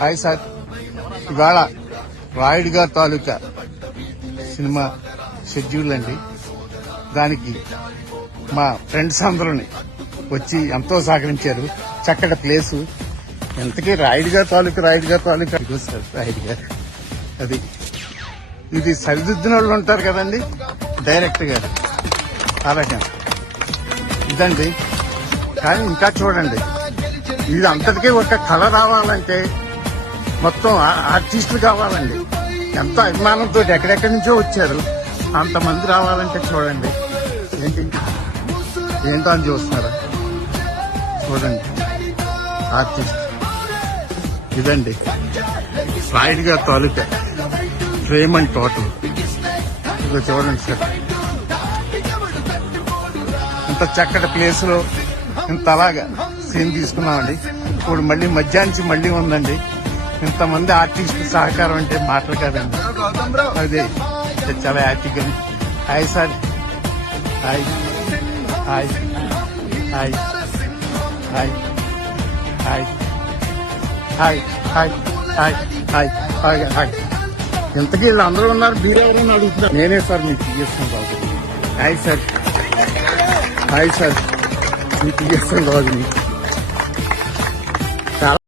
Hi sir. ఇవాళ రాయుడు తాలూకా cinema schedule అండి. దానికి మా ఫ్రెండ్స్ అందరూని వచ్చి ఎంతో సహకరించారు. చక్కటి ప్లేసు. ఎంతకీ రాయుడు గారి తాలూకా రాయుడు గారి తాలూకా సార్ రాయుడు గారు అది ఇది సరిదిద్దిన వాళ్ళు ఉంటారు కదండి డైరెక్టర్ గారు. అలాగే. ఇదండి. కానీ ఇంకా చూడండి. ఇది అంతటికీ ఒక కళ రావాలంటే మొత్తం ఆర్టిస్టులు కావాలండి. ఎంతో అభిమానంతో ఎక్కడెక్కడి నుంచో వచ్చారు. అంతమంది రావాలంటే చూడండి. ఏంటి? ఏంటో అని చూస్తున్నారా? చూడండి. ఆర్టిస్ట్ ఇదండి. రాయుడు గారి తాలూకా ఫ్రేమ్ అండ్ టోటల్ ఇది చూడండి సార్. ఇంత చక్కటి ప్లేస్లో ఇంత అలాగా సీన్ తీసుకున్నామండి. ఇప్పుడు మళ్ళీ మధ్యాహ్నం మళ్ళీ ఉందండి. ఇంతమంది ఆర్టిస్ట్ సహకారం అంటే మాటలు కాదండి అదే చాలా హ్యాపీగా hi sir hi hi hi hi hi hi hi hi hi hi hi ఇంతకీ వీళ్ళు అందరూ ఉన్నారు మీరు ఎవరైనా అడుగుతున్నారు నేనే సార్ మీకు తీస్తాను బాబు హాయ్ సార్ హాయ్ సార్ మీకు తీస్తాను బాబు